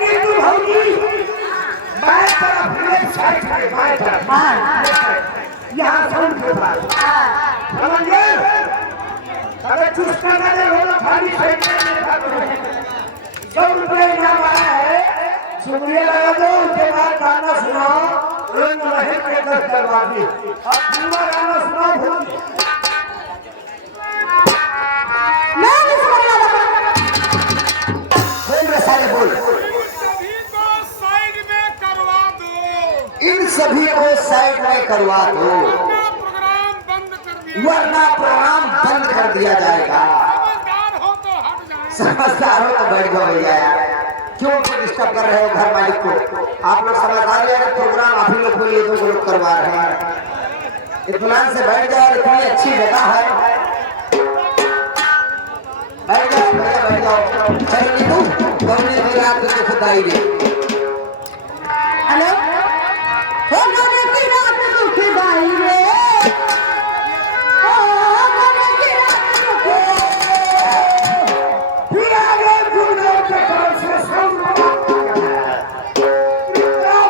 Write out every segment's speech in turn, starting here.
लेकिन तू भौजी बाएं तरफ लेफ्ट साइड है, बाएं तरफ यहाँ साउंड के पास समझ गए। अगर चुस्ता ना दे हो तो खाली साइड में 100 रुपये इनाम आया है। शुक्रिया लगा दो, उनके बाद गाना सुनाओ, रंग रहे के 10 दरवाजे। अब पूरा गाना सुनाओ भौजी। इन सभी को साइड में करवा दो, वरना प्रोग्राम बंद कर दिया जाएगा। समझदार हो तो बैठ जाओ भैया यार, क्यों डिस्टर्ब कर रहे हो घर मालिक को। आप लोग समझदार है, प्रोग्राम आप ही लोग को ये 2 लोग करवा रहे हैं। इत्मीनान से बैठ जाओ, इतनी अच्छी जगह है, बैठ जाओ भैया, बैठ जाओ। गौरी भी रात को खुद आइए। हेलो, हो गौरी की रात को खुद आइए, फिर आगे गुरु के तरफ से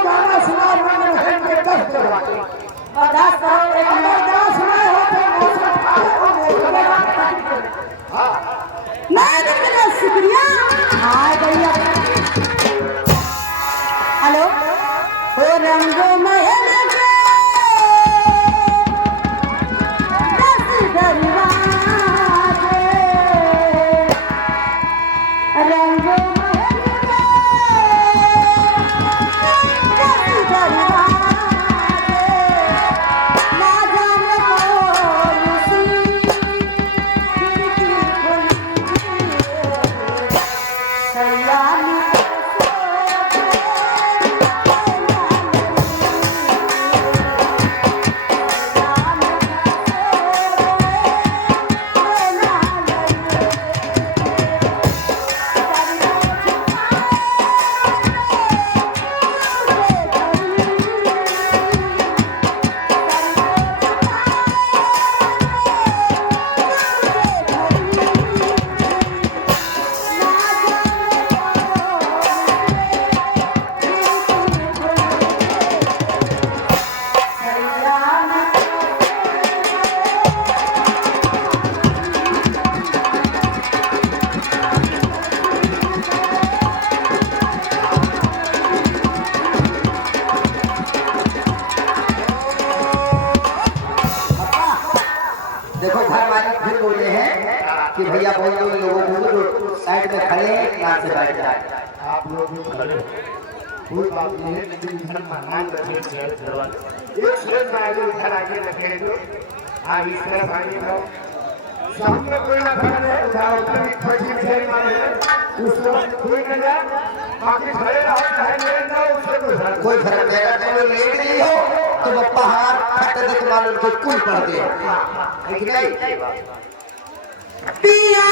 गाना सुना, रंग रहे के 10 दरवाजे। बर्दाश्त करो, एक बर्दाश्त नहीं होते मौसम नहीं, शुक्रिया। हाँ भैया, हेलो, हो रंगों में देखो घर मालिक फिर बोले हैं कि भैया बोल दो लोगों को जो साइड में खड़े हैं यहाँ से बैठ जाए। आप लोग भी खड़े हो, कोई बात नहीं है, लेकिन इधर मेहमान रखे एक शेर में आगे इधर आगे रखेंगे। हाँ, इस तरफ आगे लोग सामने कोई ना खड़े है, उधर एक पश्चिम शेर मारे उस तरफ कोई न जाए, बाकी खड़े रहो चाहे लेट जाओ, उससे कोई फर्क नहीं है। तुम लेट नहीं हो तो वो पहाड़ फटते तुम्हारे उनके कुल पड़ते हैं, ठीक है। पिया